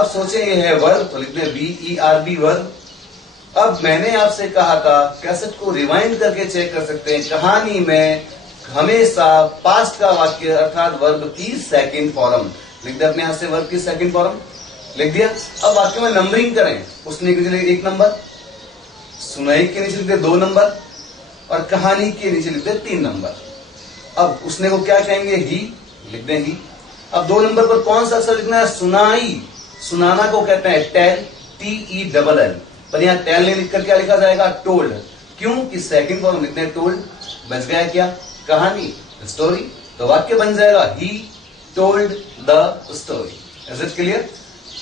अब सोचें ये है वर्ब, तो लिखते हैं VERB वर्ब। अब मैंने आपसे कहा था कैसेट को रिवाइंड करके चेक कर सकते हैं। कहानी में हमेशा पास्ट का वाक्य अर्थात वर्ब की सेकंड फॉर्म लिख दिया अपने हाथ से, वर्ब की सेकंड फॉर्म लिख दिया। अब वाक्य में नंबरिंग करें, उसने के नीचे 1 नंबर, सुनाई के नीचे लिखते 2 नंबर और कहानी के नीचे लिखते 3 नंबर। अब उसने को क्या कहेंगे, ही लिख दें ही। अब 2 नंबर पर कौन सा अक्षर लिखना है, सुनाई। सुनाना को कहते हैं टेल, TELL, पर यहां टेल नहीं लिखकर क्या लिखा जाएगा, टोल्ड। क्यों कि सेकंड फॉर्म लिखते हैं टोल्ड। बच गया क्या, कहानी, स्टोरी। तो वाक्य बन जाएगा he told the story. Is it clear?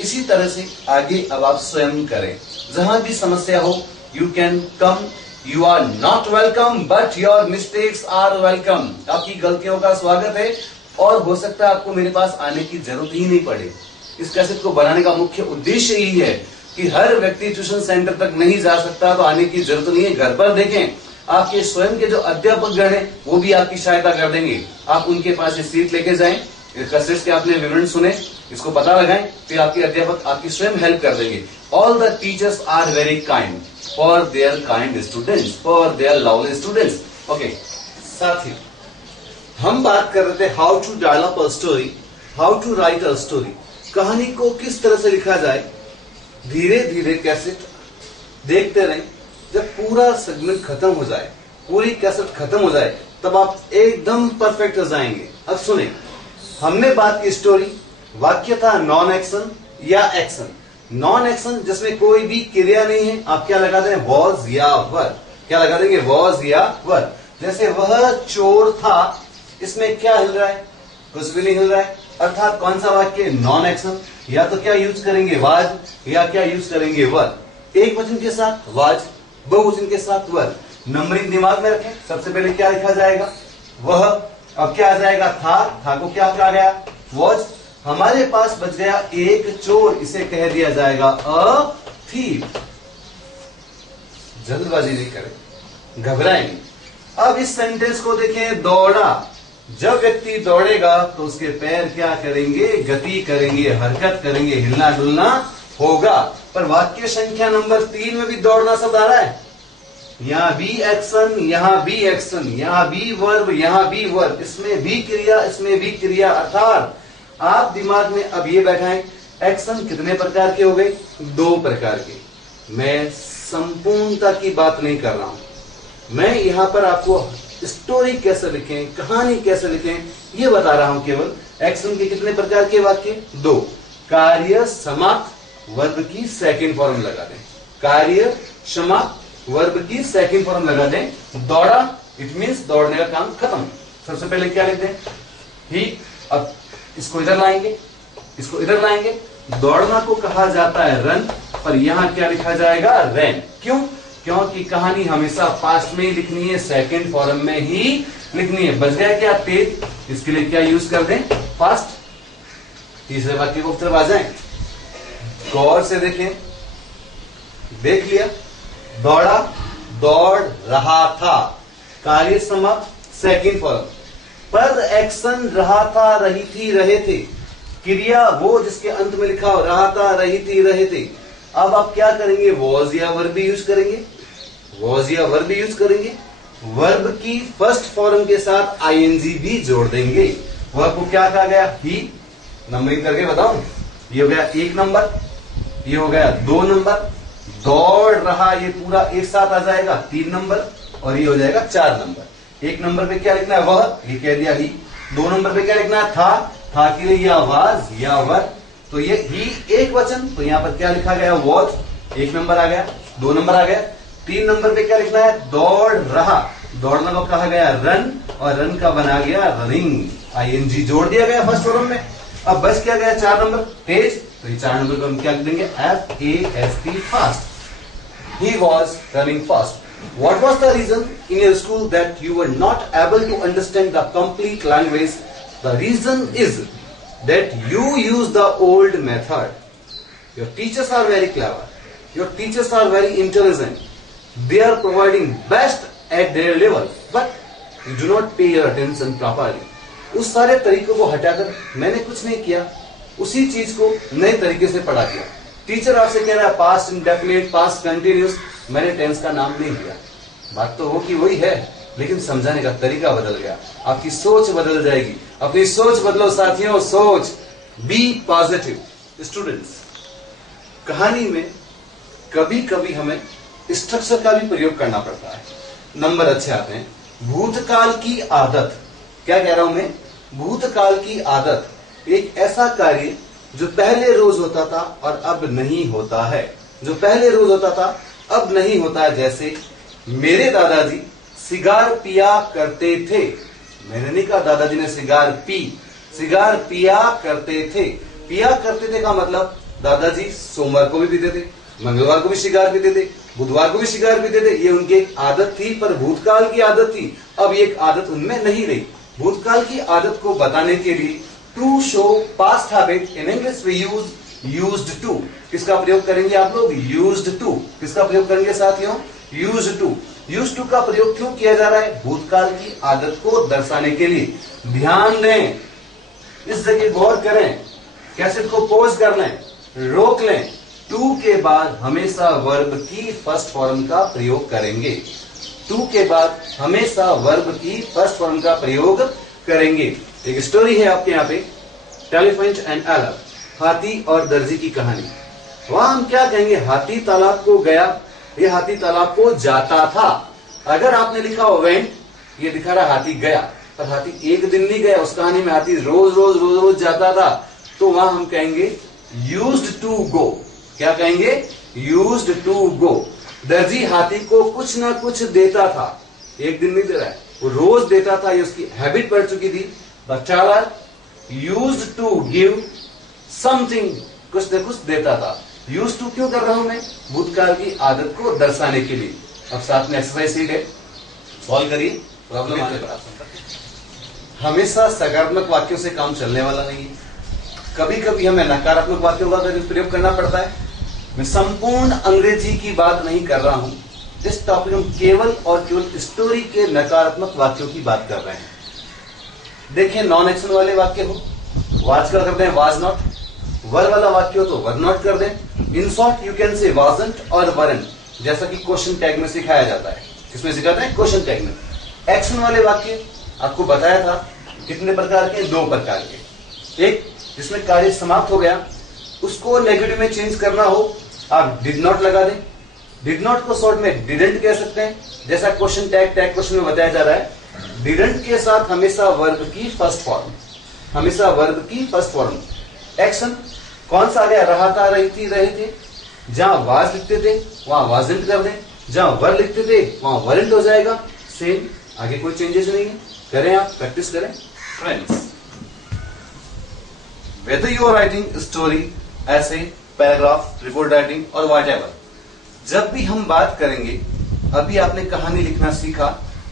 इसी तरह से आगे अब आप स्वयं करें। जहां भी समस्या हो, you can come. You are not welcome but your mistakes are welcome. आपकी गलतियों का स्वागत है और हो सकता है आपको मेरे पास आने की जरूरत ही नहीं पड़े। इस कैसेट को बनाने का मुख्य उद्देश्य यही है कि हर व्यक्ति ट्यूशन सेंटर तक नहीं जा सकता तो आने की जरूरत नहीं है। घर पर देखें, आपके स्वयं के जो अध्यापक गण हैं वो भी आपकी सहायता कर देंगे। आप उनके पास ये सीट लेके जाएं, कैसेट्स के आपने विवरण सुने, इसको पता लगाएं, फिर आपके अध्यापक आपकी स्वयं हेल्प कर देंगे। All the teachers are very kind for their kind students, for their lovely students. Okay, साथी हम बात कर रहे थे how to develop a story, how to write a story. कहानी को किस तरह से लिखा जाए। धीरे धीरे कैसेट देखते रहें, जब पूरा सेगमेंट खत्म हो जाए, पूरी कैसेट खत्म हो जाए, तब आप एकदम परफेक्ट हो जाएंगे। अब सुने, हमने बात की स्टोरी, वाक्य था नॉन एक्शन या एक्शन। नॉन एक्शन जिसमें कोई भी क्रिया नहीं है, आप क्या लगा दें, वॉज या वर। क्या लगा देंगे, वॉज या वर। जैसे वह चोर था, इसमें क्या हिल रहा है, कुछ भी नहीं हिल रहा है, अर्थात कौन सा वाक्य, नॉन एक्शन। या तो क्या यूज करेंगे, वाज, या क्या यूज करेंगे, वर। एक वचन के साथ वाज, बहुवचन के साथ वर। नंबरिंग दिमाग में रखें, सबसे पहले क्या लिखा जाएगा, वह। अब क्या आ जाएगा, था को क्या कहा गया, वॉज। हमारे पास बच गया एक चोर, इसे कह दिया जाएगा अ थीफ। जल्दबाजी नहीं करें, घबराएं नहीं। अब इस सेंटेंस को देखें, दौड़ा। जब व्यक्ति दौड़ेगा तो उसके पैर क्या करेंगे, गति करेंगे, हरकत करेंगे, हिलना डुलना होगा। पर वाक्य संख्या नंबर 3 में भी दौड़ना शब्द आ रहा है। यहां भी एक्शन, यहां भी एक्शन, यहां भी वर्ब, यहां भी वर्ब, इसमें भी क्रिया, इसमें भी क्रिया। अर्थात आप दिमाग में अब ये बैठाएं, एक्शन कितने प्रकार के हो गए, 2 प्रकार के। मैं संपूर्णता की बात नहीं कर रहा हूं, मैं यहां पर आपको स्टोरी कैसे लिखें, कहानी कैसे लिखें, ये बता रहा हूं। केवल एक्शन के कितने प्रकार के वाक्य, 2। कार्य समाप्त, वर्ब की सेकंड फॉर्म लगा दें। कार्य समाप्त, वर्ब की सेकंड फॉर्म लगा दें। दौड़ा, इट मीन्स दौड़ने का काम खत्म। सबसे पहले क्या लिखते हैं, ही। अब इसको इधर लाएंगे, इसको इधर लाएंगे। दौड़ना को कहा जाता है रन, पर यहां क्या लिखा जाएगा, रैन। क्यों? क्योंकि कहानी हमेशा पास्ट में ही लिखनी है, सेकंड फॉर्म में ही लिखनी है। बच गया क्या, तेज। इसके लिए क्या यूज कर दें, फास्ट। तीसरे वाक्य को तरफ आ जाएं, गौर से देखें। देख लिया, दौड़ा, दौड़ रहा था, कार्य समाप्त, सेकंड फॉर्म। पर एक्शन रहा था, रही थी, रहे थे। क्रिया वो जिसके अंत में लिखा हो, रहा था, रही थी, रहे थे। अब आप क्या करेंगे, वॉज या वर्ब यूज करेंगे, वॉज या वर्ब यूज करेंगे। वर्ब की फर्स्ट फॉर्म के साथ आईएनजी भी जोड़ देंगे। वर्ब को क्या कहा गया, ही। नंबरिंग करके बताऊं, ये हो गया 1 नंबर, ये हो गया 2 नंबर। दौड़ रहा, ये पूरा एक साथ आ जाएगा 3 नंबर, और ये हो जाएगा 4 नंबर। 1 नंबर पे क्या लिखना है, वह, ये कह दिया ही। 2 नंबर पे क्या लिखना है, था के लिए या वाज या वर, तो ये ही एक वचन, तो यहां पर क्या लिखा गया, वॉज। 1 नंबर आ गया, 2 नंबर आ गया। 3 नंबर पे क्या लिखना है, दौड़ रहा। दौड़ना को कहा गया रन, और रन का बना गया रनिंग, आईएनजी जोड़ दिया गया फर्स्ट फॉर्म में। अब बस क्या गया, 4 नंबर, तेज। तो ये 4 नंबर को हम क्या लिख देंगे, FAST, fast. He was running fast. What was the reason in your school that you were not able to understand the complete language? The reason is that you use the old method. Your teachers are very clever. Your teachers are very intelligent. They are providing best at their level, but you do not pay your attention properly. उस सारे तरीकों को हटाकर मैंने कुछ नहीं किया, उसी चीज को नए तरीके से पढ़ा दिया। टीचर आपसे कह रहा है पास्ट इंडेफिनिट, पास्ट कंटिन्यूस, मैंने टेंस का नाम नहीं लिया। बात तो हो कि वही है, लेकिन समझाने का तरीका बदल गया। आपकी सोच बदल जाएगी। अपनी सोच बदलो साथियों, सोच। B positive. स्टूडेंट्स, कहानी में कभी कभी हमें स्ट्रक्चर का भी प्रयोग करना पड़ता है। नंबर अच्छे आते हैं। भूतकाल की आदत, क्या कह रहा हूं मैं? भूतकाल की आदत एक ऐसा कार्य जो पहले रोज होता था और अब नहीं होता है। जो पहले रोज होता था अब नहीं होता है। जैसे मेरे दादाजी सिगार पिया करते थे। मैंने नहीं कहा दादाजी ने सिगार पी, सिगार पिया करते थे। पिया करते थे का मतलब दादाजी सोमवार को भी पीते थे, मंगलवार को भी सिगार पीते थे, बुधवार को भी सिगार पीते थे। ये उनकी एक आदत थी, पर भूतकाल की आदत थी। अब ये एक आदत उनमें नहीं रही। भूतकाल की आदत को बताने के लिए to show past habit, in English we use used to. किसका प्रयोग करेंगे आप लोग? Used to. किसका प्रयोग करेंगे साथियों? Used to. यूज्ड टू का प्रयोग क्यों किया जा रहा है? भूतकाल की आदत को दर्शाने के लिए। ध्यान दें, इस जगह गौर करें, कैसेट को पॉज कर लें, रोक लें। टू के बाद हमेशा वर्ब की फर्स्ट फॉर्म का प्रयोग करेंगे। टू के बाद हमेशा वर्ब की फर्स्ट फॉर्म का प्रयोग करेंगे। एक स्टोरी है आपके यहाँ पे, टेलीफेंट एंड एलर, हाथी और दर्जी की कहानी। वहां हम क्या कहेंगे? हाथी तालाब को गया, ये हाथी तालाब को जाता था। अगर आपने लिखा हो वेंट, ये दिखा रहा हाथी गया, पर हाथी एक दिन नहीं गया। उस कहानी में हाथी रोज रोज रोज रोज जाता था, तो वहां हम कहेंगे यूज्ड टू गो। क्या कहेंगे? Used to go. दर्जी हाथी को कुछ ना कुछ देता था, एक दिन नहीं दे रहा है, वो रोज देता था, ये उसकी हैबिट पड़ चुकी थी। The tailor used to give something, कुछ न कुछ देता था। यूज्ड टू क्यों कर रहा हूं मैं? भूतकाल की आदत को दर्शाने के लिए। अब साथ में एक्सरसाइज सीट है, सॉल्व करिए। प्रॉब्लम आने पर हमेशा सकारात्मक वाक्यों से काम चलने वाला नहीं है। कभी कभी हमें नकारात्मक वाक्यों का प्रयोग करना पड़ता है। मैं संपूर्ण अंग्रेजी की बात नहीं कर रहा हूं। इस टॉपिक में केवल और केवल स्टोरी के नकारात्मक वाक्यों की बात कर रहे हैं। देखिए, नॉन एक्शन वाले वाक्य हो, वाज का कर दें वाज नॉट, वर वाला वाक्य हो तो वर नॉट कर दें। In short you can say wasn't और वरंट, जैसा कि क्वेश्चन टैग में सिखाया जाता है। किसमें सिखाते हैं? क्वेश्चन टैग में। एक्शन वाले वाक्य आपको बताया था कितने प्रकार के? 2 प्रकार के। एक जिसमें कार्य समाप्त हो गया, उसको नेगेटिव में चेंज करना हो, आप डिड नॉट लगा दें। डिड नॉट को शॉर्ट में डिडंट कह सकते हैं, जैसा क्वेश्चन टैग क्वेश्चन में बताया जा रहा है। डिडंट के साथ हमेशा वर्ब की फर्स्ट फॉर्म, हमेशा वर्ब की फर्स्ट फॉर्म। एक्शन कौन सा आ गया? रहा था, रही थी, रहे थे। जहां वाज लिखते थे वहां वाजंट कर दें, जहां वर लिखते थे वहां वरंट हो जाएगा। सेम, आगे कोई चेंजेस नहीं है। करें, आप प्रैक्टिस करें। Friends, whether you are writing story, essay, paragraph, report writing और whatever, जब भी हम बात करेंगे, अभी आपने कहानी लिखना सीखा,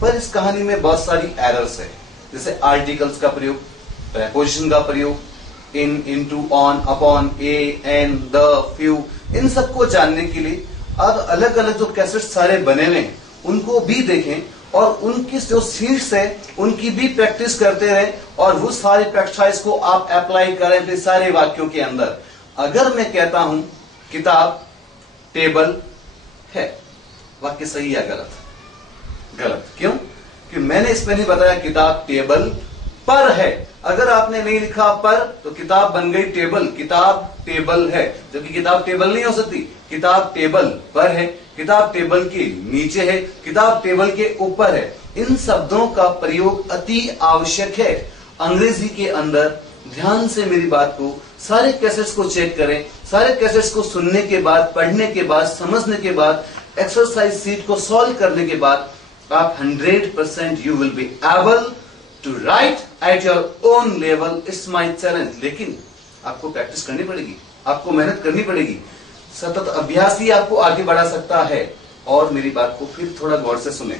पर इस कहानी में बहुत सारी एरर्स है। जैसे आर्टिकल्स का प्रयोग, प्रेपोजिशन का प्रयोग, in, into, on, upon, a, an, the, few, इन सबको जानने के लिए अब अलग अलग जो कैसेट सारे बने हुए हैं उनको भी देखें और उनकी जो सीट्स है उनकी भी प्रैक्टिस करते रहें और वो सारी प्रैक्टिस को आप अप्लाई करें अपने सारे वाक्यों के अंदर। अगर मैं कहता हूं किताब टेबल है, वाक्य सही या गलत? गलत। क्यों? कि मैंने इसमें नहीं बताया किताब टेबल पर है। अगर आपने नहीं लिखा पर, तो किताब बन गई टेबल, किताब टेबल है, जबकि किताब टेबल नहीं हो सकती। किताब टेबल पर है, किताब टेबल के नीचे है, किताब टेबल के ऊपर है। इन शब्दों का प्रयोग अति आवश्यक है अंग्रेजी के अंदर। ध्यान से मेरी बात को, सारे कैसेट्स को चेक करें। सारे कैसेट्स को सुनने के बाद, पढ़ने के बाद, समझने के बाद, एक्सरसाइज सीट को सॉल्व करने के बाद आप 100% you will be able to write at your own level. It's my challenge. लेकिन आपको प्रैक्टिस करनी पड़ेगी, आपको मेहनत करनी पड़ेगी। सतत अभ्यास ही आपको आगे बढ़ा सकता है। और मेरी बात को फिर थोड़ा गौर से सुने।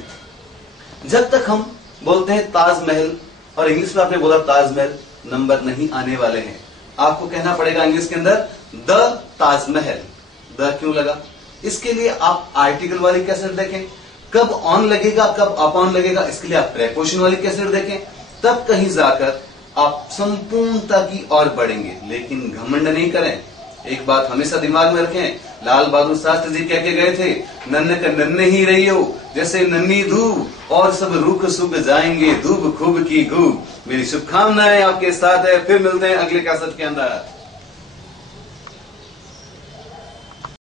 जब तक हम बोलते हैं ताजमहल और इंग्लिश में आपने बोला ताजमहल, नंबर नहीं आने वाले हैं। आपको कहना पड़ेगा इंग्लिश के अंदर द ताजमहल। द क्यों लगा? इसके लिए आप आर्टिकल वाली कैसेट देखें, कब ऑन लगेगा कब अपॉन लगेगा, इसके लिए आप प्रेपोजिशन वाली कैसेट देखें। तब कहीं जाकर आप संपूर्णता की ओर बढ़ेंगे, लेकिन घमंड नहीं करें। एक बात हमेशा दिमाग में रखें, लाल बहादुर शास्त्री जी कह के गए थे, नन्न का नन्ने ही रहियो जैसे नन्ही धूप, और सब रुख सुख जाएंगे धूप खूब की खूब। मेरी शुभकामनाएं आपके साथ है। फिर मिलते हैं अगले कैसेट के अंदर।